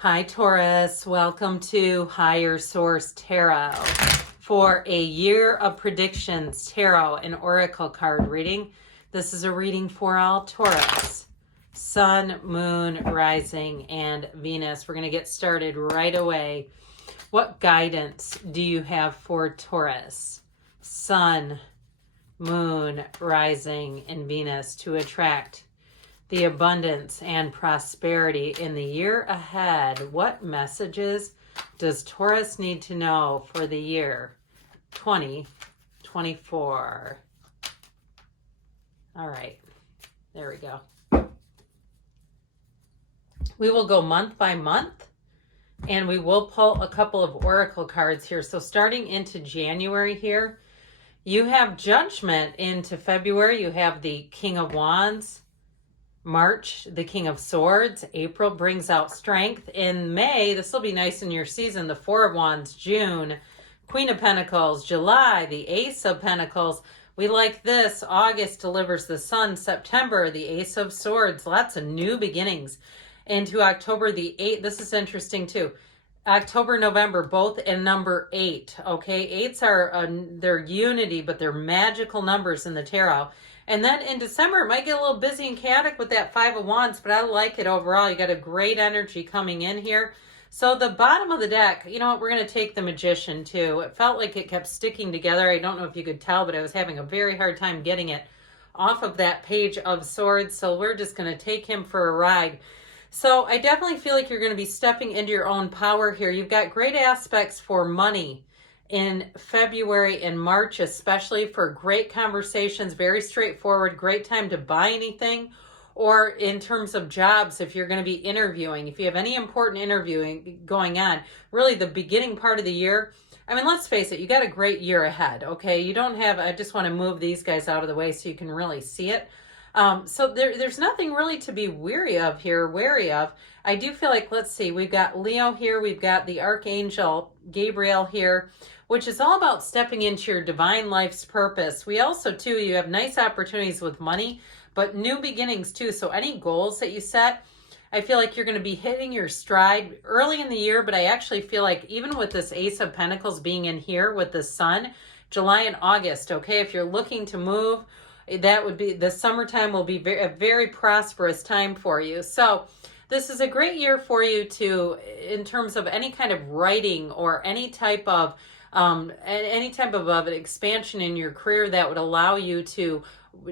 Hi, Taurus. Welcome to Higher Source Tarot for a year of predictions, tarot and oracle card reading. This is a reading for all Taurus, Sun, Moon, Rising, and Venus. We're going to get started right away. What guidance do you have for Taurus, Sun, Moon, Rising, and Venus to attract the abundance and prosperity in the year ahead? What messages does Taurus need to know for the year 2024? All right, there we go. We will go month by month, and we will pull a couple of oracle cards here. So starting into January here, you have Judgment. Into February, you have the King of Wands. March, the King of Swords. April brings out Strength. In May, this will be nice in your season, the Four of Wands. June, Queen of Pentacles. July, the Ace of Pentacles. We like this. August delivers the Sun. September, the Ace of Swords. Lots of new beginnings. Into October, the 8th. This is interesting too. October, November, both in number 8. Okay, 8s are they're unity, but they're magical numbers in the tarot. And then in December, it might get a little busy and chaotic with that Five of Wands, but I like it overall. You got a great energy coming in here. So the bottom of the deck, you know what, we're going to take the Magician too. It felt like it kept sticking together. I don't know if you could tell, but I was having a very hard time getting it off of that Page of Swords. So we're just going to take him for a ride. So I definitely feel like you're going to be stepping into your own power here. You've got great aspects for money in February and March, especially for great conversations, very straightforward, great time to buy anything, or in terms of jobs, if you're going to be interviewing, if you have any important interviewing going on, really the beginning part of the year. I mean, let's face it, you got a great year ahead, okay? You don't have, I just want to move these guys out of the way so you can really see it. So there's nothing really to be wary of here. I do feel like, let's see, we've got Leo here, we've got the Archangel Gabriel here, which is all about stepping into your divine life's purpose. We also, too, you have nice opportunities with money, but new beginnings, too. So any goals that you set, I feel like you're going to be hitting your stride early in the year, but I actually feel like even with this Ace of Pentacles being in here with the Sun, July and August, okay, if you're looking to move, that would be, the summertime will be a very prosperous time for you. So this is a great year for you to, in terms of any kind of writing or any type of an expansion in your career that would allow you to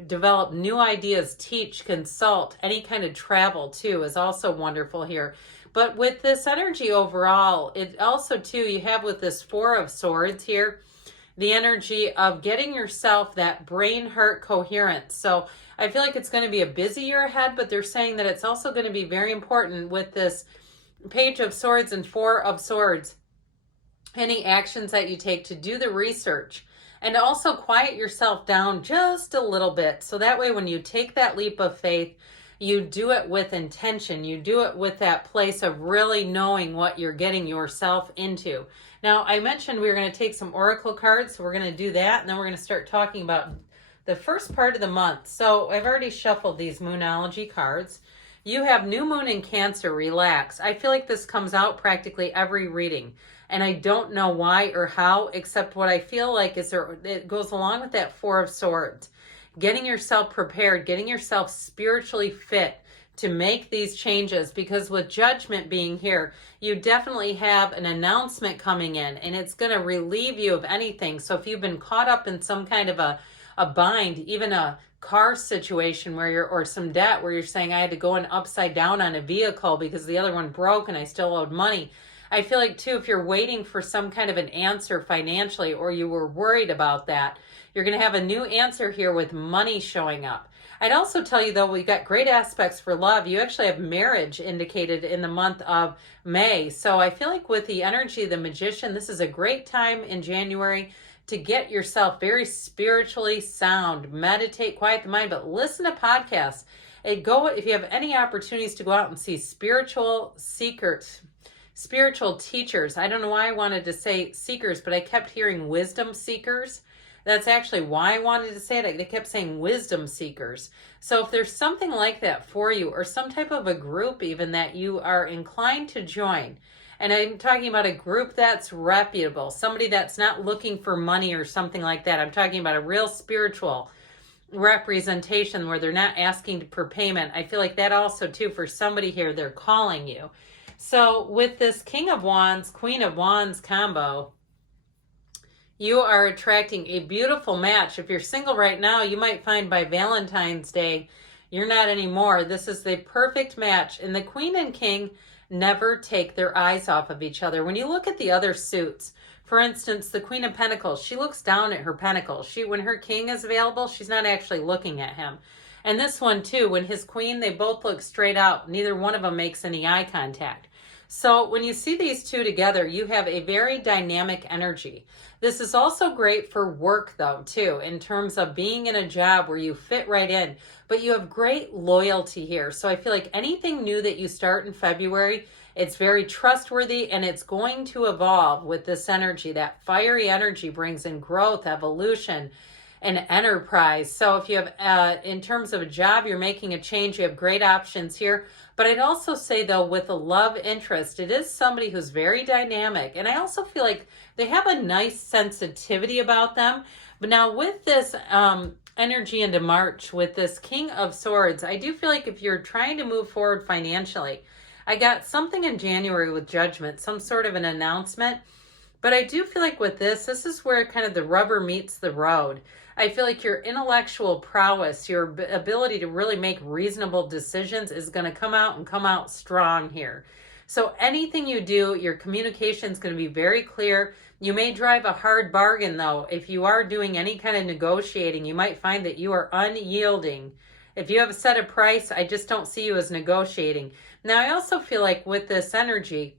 develop new ideas, teach, consult, any kind of travel too is also wonderful here. But with this energy overall, it also too, you have with this Four of Swords here, the energy of getting yourself that brain heart coherence. So I feel like it's going to be a busy year ahead, but they're saying that it's also going to be very important with this Page of Swords and Four of Swords. Any actions that you take to do the research and also quiet yourself down just a little bit. So that way, when you take that leap of faith, you do it with intention. You do it with that place of really knowing what you're getting yourself into. Now, I mentioned we were going to take some oracle cards, so we're going to do that, and then we're going to start talking about the first part of the month. So I've already shuffled these Moonology cards. You have New Moon in Cancer, relax. I feel like this comes out practically every reading, and I don't know why or how, except what I feel like is it goes along with that Four of Swords. Getting yourself prepared, getting yourself spiritually fit to make these changes, because with Judgment being here, you definitely have an announcement coming in, and it's going to relieve you of anything. So if you've been caught up in some kind of a bind, even a car situation where you're, or some debt where you're saying I had to go in upside down on a vehicle because the other one broke and I still owed money. I feel like too, if you're waiting for some kind of an answer financially, or you were worried about that, you're going to have a new answer here with money showing up. I'd also tell you though, we got great aspects for love. You actually have marriage indicated in the month of May. So I feel like with the energy of the Magician, this is a great time in January to get yourself very spiritually sound. Meditate, quiet the mind, but listen to podcasts. If you have any opportunities to go out and see spiritual seekers, spiritual teachers. I don't know why I wanted to say seekers, but I kept hearing wisdom seekers. That's actually why I wanted to say it. They kept saying wisdom seekers. So if there's something like that for you, or some type of a group even that you are inclined to join, and I'm talking about a group that's reputable, somebody that's not looking for money or something like that. I'm talking about a real spiritual representation where they're not asking for payment. I feel like that also too, for somebody here, they're calling you. So with this King of Wands, Queen of Wands combo, you are attracting a beautiful match. If you're single right now, you might find by Valentine's Day, you're not anymore. This is the perfect match. And the Queen and King never take their eyes off of each other. When you look at the other suits, for instance, the Queen of Pentacles, she looks down at her pentacles. When her King is available, she's not actually looking at him. And this one too, when his Queen, they both look straight out. Neither one of them makes any eye contact. So when you see these two together, you have a very dynamic energy. This is also great for work though too, in terms of being in a job where you fit right in, but you have great loyalty here. So I feel like anything new that you start in February, it's very trustworthy, and it's going to evolve with this energy. That fiery energy brings in growth, evolution, and enterprise. So if you have, in terms of a job, you're making a change, you have great options here. But I'd also say though, with a love interest, it is somebody who's very dynamic. And I also feel like they have a nice sensitivity about them. But now with this energy into March, with this King of Swords, I do feel like if you're trying to move forward financially, I got something in January with Judgment, some sort of an announcement. But I do feel like with this is where kind of the rubber meets the road. I feel like your intellectual prowess, your ability to really make reasonable decisions is going to come out strong here. So anything you do, your communication is going to be very clear. You may drive a hard bargain though. If you are doing any kind of negotiating, you might find that you are unyielding. If you have a set a price, I just don't see you as negotiating. Now, I also feel like with this energy,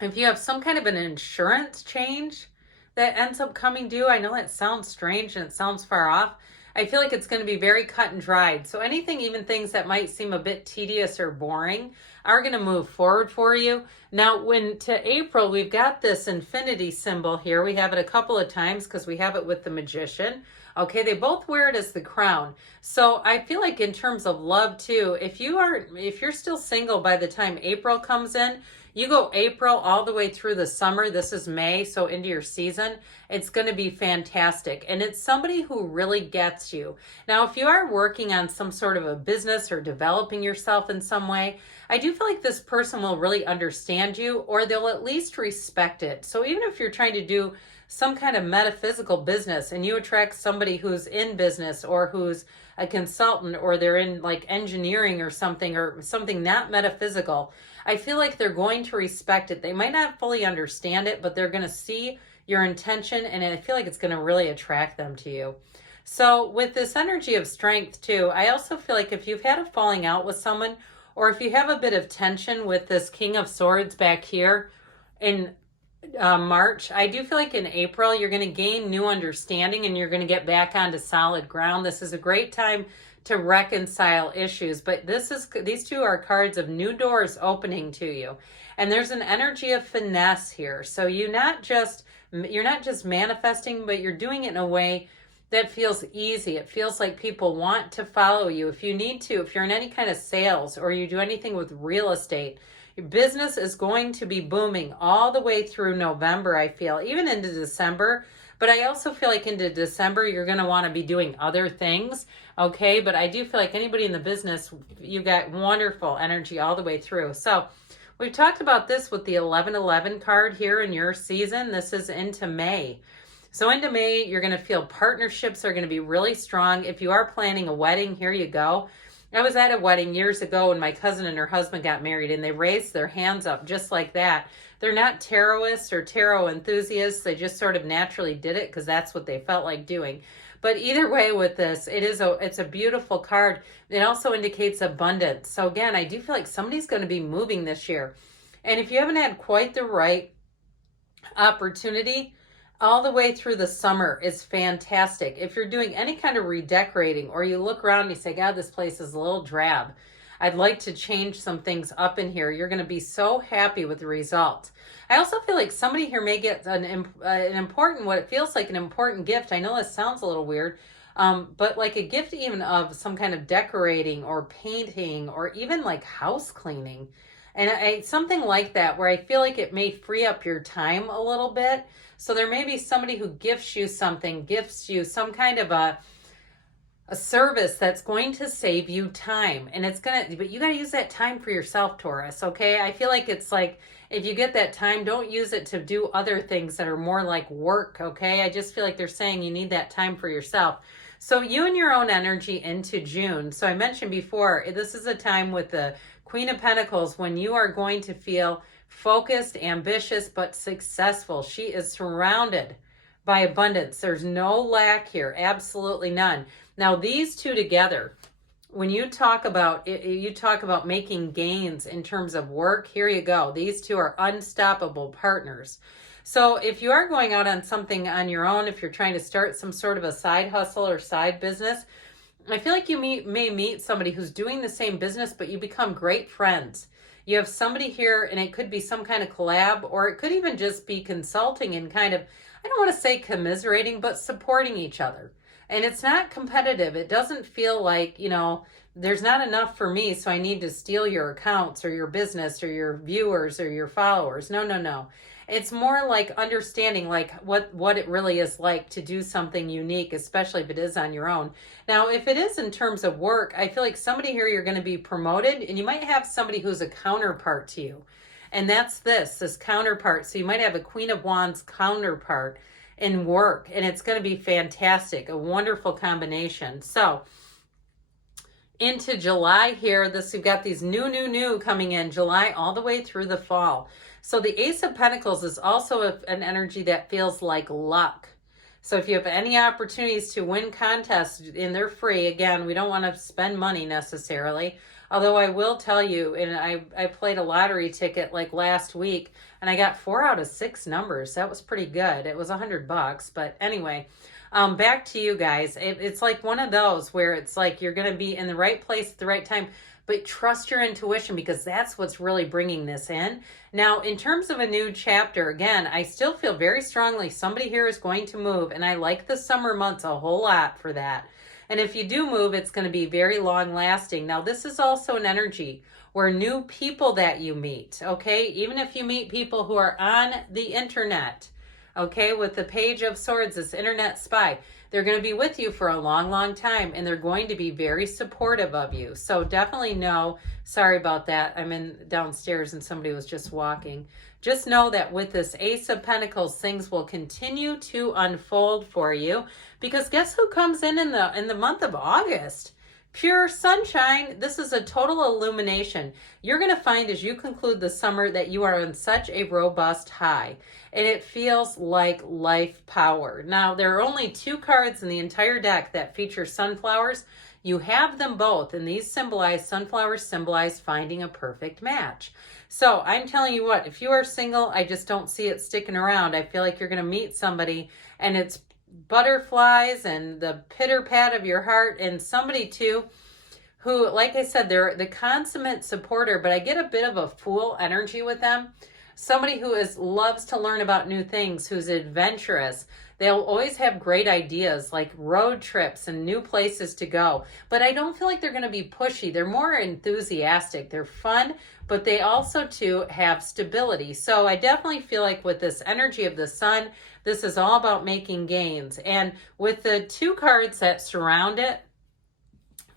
if you have some kind of an insurance change that ends up coming due, I know that sounds strange and it sounds far off. I feel like it's going to be very cut and dried. So anything, even things that might seem a bit tedious or boring, are going to move forward for you. Now, when to April, we've got this infinity symbol here. We have it a couple of times because we have it with the Magician. Okay, they both wear it as the crown. So I feel like in terms of love too, if you're still single by the time April comes in, you go April all the way through the summer. This is May, so into your season. It's going to be fantastic. And it's somebody who really gets you. Now, if you are working on some sort of a business or developing yourself in some way, I do feel like this person will really understand you, or they'll at least respect it. So even if you're trying to do some kind of metaphysical business and you attract somebody who's in business or who's a consultant, or they're in like engineering or something not metaphysical, I feel like they're going to respect it. They might not fully understand it, but they're going to see your intention, and I feel like it's going to really attract them to you. So with this energy of strength too, I also feel like if you've had a falling out with someone, or if you have a bit of tension with this King of Swords back here in March, I do feel like in April, you're going to gain new understanding and you're going to get back onto solid ground. This is a great time to reconcile issues, but these two are cards of new doors opening to you. And there's an energy of finesse here. So you're not just manifesting, but you're doing it in a way that feels easy. It feels like people want to follow you. If you're in any kind of sales or you do anything with real estate, your business is going to be booming all the way through November, I feel, even into December. But I also feel like into December, you're going to want to be doing other things, okay? But I do feel like anybody in the business, you got wonderful energy all the way through. So we've talked about this with the 1111 card here in your season. This is into May. So into May, you're going to feel partnerships are going to be really strong. If you are planning a wedding, here you go. I was at a wedding years ago when my cousin and her husband got married, and they raised their hands up just like that. They're not tarotists or tarot enthusiasts. They just sort of naturally did it because that's what they felt like doing. But either way with this, it's a beautiful card. It also indicates abundance. So again, I do feel like somebody's going to be moving this year. And if you haven't had quite the right opportunity, all the way through the summer is fantastic. If you're doing any kind of redecorating or you look around and you say, God, this place is a little drab, I'd like to change some things up in here. You're going to be so happy with the results. I also feel like somebody here may get an important, what it feels like an important gift. I know this sounds a little weird, but like a gift even of some kind of decorating or painting or even like house cleaning. And something like that where I feel like it may free up your time a little bit. So there may be somebody who gifts you something, gifts you some kind of a service that's going to save you time. And it's going to, but you got to use that time for yourself, Taurus, okay? I feel like it's like, if you get that time, don't use it to do other things that are more like work, okay? I just feel like they're saying you need that time for yourself. So you and your own energy into June. So I mentioned before, this is a time with the Queen of Pentacles when you are going to feel focused, ambitious, but successful. She is surrounded by abundance. There's no lack here, absolutely none. Now, these two together, when you talk about making gains in terms of work, here you go. These two are unstoppable partners. So if you are going out on something on your own, if you're trying to start some sort of a side hustle or side business, I feel like you may meet somebody who's doing the same business, but you become great friends. You have somebody here, and it could be some kind of collab, or it could even just be consulting and kind of, I don't want to say commiserating, but supporting each other. And it's not competitive. It doesn't feel like, there's not enough for me, so I need to steal your accounts or your business or your viewers or your followers. No. It's more like understanding like what it really is like to do something unique, especially if it is on your own. Now, if it is in terms of work, I feel like somebody here, you're going to be promoted, and you might have somebody who's a counterpart to you. And that's this counterpart. So you might have a Queen of Wands counterpart in work, and it's going to be fantastic, a wonderful combination. So into July here, we've got these new coming in July all the way through the fall. So the Ace of Pentacles is also an energy that feels like luck. So if you have any opportunities to win contests, and they're free, again, we don't want to spend money necessarily. Although I will tell you, and I played a lottery ticket like last week, and I got 4 out of 6 numbers. That was pretty good. It was $100, but anyway, back to you guys. It's like one of those where it's like you're going to be in the right place at the right time, but trust your intuition, because that's what's really bringing this in. Now, in terms of a new chapter, again, I still feel very strongly somebody here is going to move, and I like the summer months a whole lot for that. And if you do move, it's going to be very long lasting. Now, this is also an energy where new people that you meet, okay? Even if you meet people who are on the internet, okay, with the Page of Swords, this internet spy, they're going to be with you for a long time, and they're going to be very supportive of you. So definitely know, sorry about that. I'm downstairs and somebody was just walking. Just know that with this Ace of Pentacles, things will continue to unfold for you, because guess who comes in the month of August? Pure sunshine. This is a total illumination. You're going to find as you conclude the summer that you are on such a robust high, and it feels like life power. Now, there are only 2 cards in the entire deck that feature sunflowers. You have them both, and these sunflowers symbolize finding a perfect match. So I'm telling you what, if you are single, I just don't see it sticking around. I feel like you're going to meet somebody, and it's butterflies and the pitter-pat of your heart, and somebody too who, like I said, they're the consummate supporter, but I get a bit of a fool energy with them. Somebody who loves to learn about new things, who's adventurous. They'll always have great ideas like road trips and new places to go. But I don't feel like they're going to be pushy. They're more enthusiastic. They're fun, but they also too have stability. So I definitely feel like with this energy of the sun, this is all about making gains. And with the 2 cards that surround it,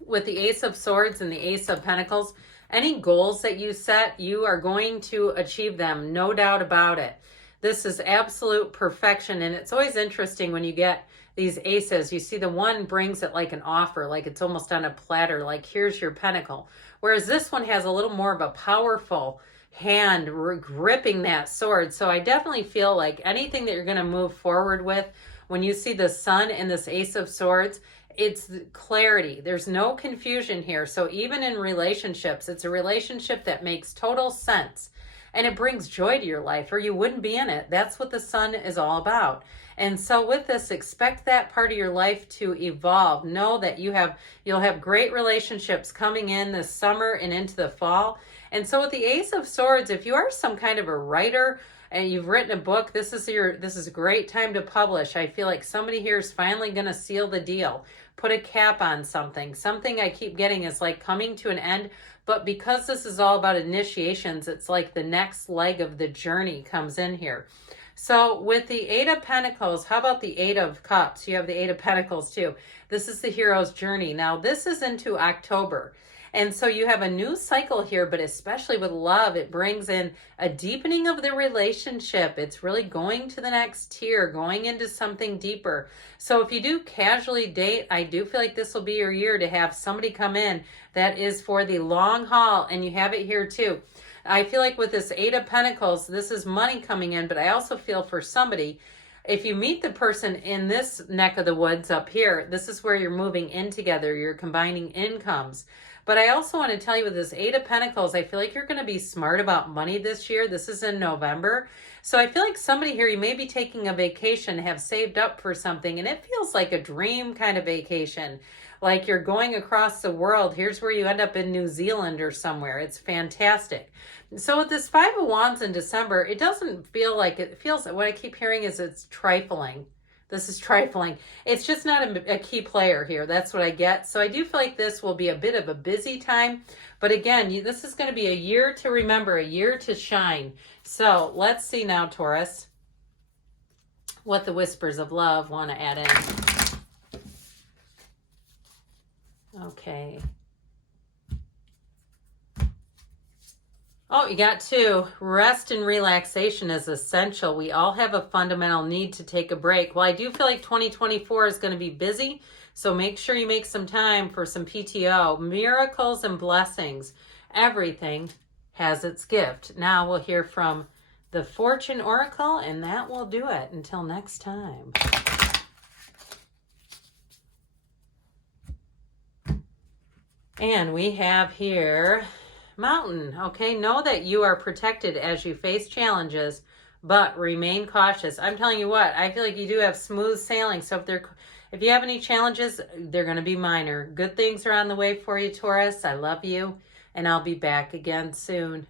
with the Ace of Swords and the Ace of Pentacles, any goals that you set, you are going to achieve them, no doubt about it. This is absolute perfection, and it's always interesting when you get these aces. You see the one brings it like an offer, like it's almost on a platter, like here's your pentacle. Whereas this one has a little more of a powerful hand gripping that sword. So I definitely feel like anything that you're going to move forward with, when you see the sun and this Ace of Swords, it's clarity. There's no confusion here. So even in relationships, it's a relationship that makes total sense. and it brings joy to your life, or you wouldn't be in it. That's what the sun is all about. And so with this, expect that part of your life to evolve. Know that you'll have great relationships coming in this summer and into the fall. And so with the Ace of Swords, if you are some kind of a writer and you've written a book, this is a great time to publish. I feel like somebody here is finally going to seal the deal. Put a cap on something. Something I keep getting is like coming to an end, but because this is all about initiations, it's like the next leg of the journey comes in here. So with the Eight of Pentacles, how about the Eight of Cups? You have the Eight of Pentacles too. This is the hero's journey. Now this is into October. And so you have a new cycle here, but especially with love, it brings in a deepening of the relationship. It's really going to the next tier, going into something deeper. So if you do casually date, I do feel like this will be your year to have somebody come in that is for the long haul, and you have it here too. I feel like with this Eight of Pentacles, this is money coming in, but I also feel for somebody, if you meet the person in this neck of the woods up here, this is where you're moving in together, you're combining incomes. But I also want to tell you with this Eight of Pentacles, I feel like you're going to be smart about money this year. This is in November. So I feel like somebody here, you may be taking a vacation, have saved up for something, and it feels like a dream kind of vacation. Like you're going across the world. Here's where you end up in New Zealand or somewhere. It's fantastic. So with this Five of Wands in December, it doesn't feel like, it feels, what I keep hearing is it's trifling. This is trifling. It's just not a key player here. That's what I get. So I do feel like this will be a bit of a busy time. But again, this is going to be a year to remember, a year to shine. So let's see now, Taurus, what the Whispers of Love want to add in. Okay. Oh, you got two. Rest and relaxation is essential. We all have a fundamental need to take a break. Well, I do feel like 2024 is going to be busy, so make sure you make some time for some PTO. Miracles and blessings. Everything has its gift. Now we'll hear from the Fortune Oracle, and that will do it. Until next time. And we have here Mountain. Okay, know that you are protected as you face challenges, but remain cautious. I'm telling you what, I feel like you do have smooth sailing. So if you have any challenges, they're going to be minor. Good things are on the way for you, Taurus. I love you, and I'll be back again soon.